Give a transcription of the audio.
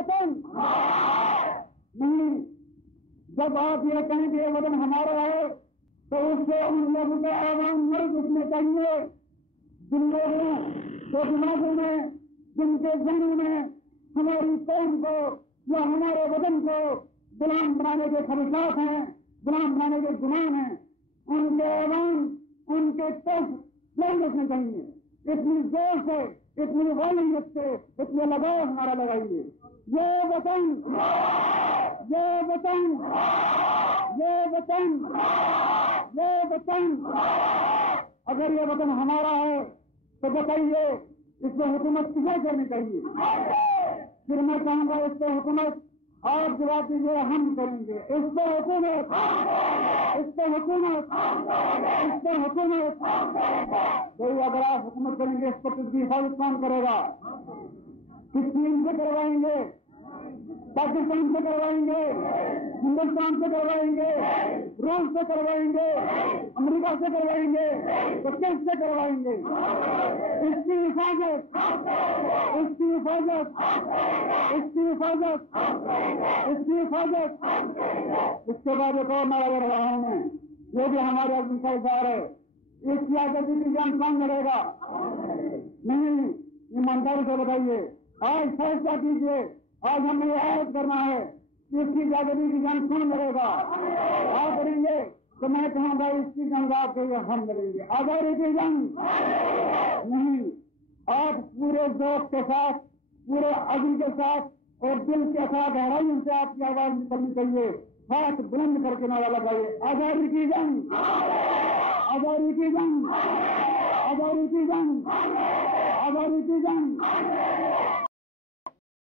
وطن نہیں. جب آپ یہ کہیں کہ یہ وطن ہمارا ہے تو اس سے ان لوگوں کا عوام مرد اٹھنے چاہیے جن لوگوں کے دماغوں میں، جن کے ذہنوں میں ہماری قوم کو یا ہمارے وطن کو غلام بنانے کے خواہشات ہیں، غلام بنانے کے گمان ہیں. ان کے عوام، ان کے طرف نہیں رکھنے چاہیے. اتنی زور سے، اتنی والیت سے، اتنے لگاؤ ہمارا لگائیے. یہ وطن، یہ وطن، یہ وطن، یہ وطن. اگر یہ وطن ہمارا ہے تو بتائیے اس پہ حکومت کسے کرنی چاہیے؟ پھر میں کہوں گا اس پہ حکومت آپ جواب دیجیے ہم کریں گے. اس پہ حکومت، اس پہ حکومت، اس پہ حکومت. کوئی اگر آپ حکومت کریں گے اس پر کس کی حفاظت کون کرے گا؟ کس چین سے کروائیں گے؟ پاکستان سے کروائیں گے؟ ہندوستان سے کروائیں گے؟ روس سے کروائیں گے؟ امریکہ سے کروائیں گے؟ تو کس سے کروائیں گے؟ اس کی حفاظت، اس کی حفاظت، اس کی حفاظت، اس کی حفاظت. اس کے بعد ایک اور نعرہ لڑ رہا ہوں میں، یہ بھی ہمارے عزم کا اظہار ہے. اس کی آزادی کی جان کون لڑے گا؟ نہیں، ایمانداری سے بتائیے. آج فیصلہ کیجیے. آج ہمیں یہ عائد کرنا ہے کہ اس کی آزادی کی جان کون لڑے گا؟ آپ لڑیں گے تو میں کہوں گا اس کی جنگ آپ کے لیے ہم لڑیں گے. آزادی کی جنگ نہیں. آپ پورے ذوق کے ساتھ، پورے عزم کے ساتھ اور دل کے ساتھ گہرائی سے آپ کی آواز نکلنی چاہیے. ہاتھ بلند کر کے نعرہ لگائیے آزادی کی جنگ، آزادی کی جنگ، آزادی کی جنگ، آزادی کی جنگ.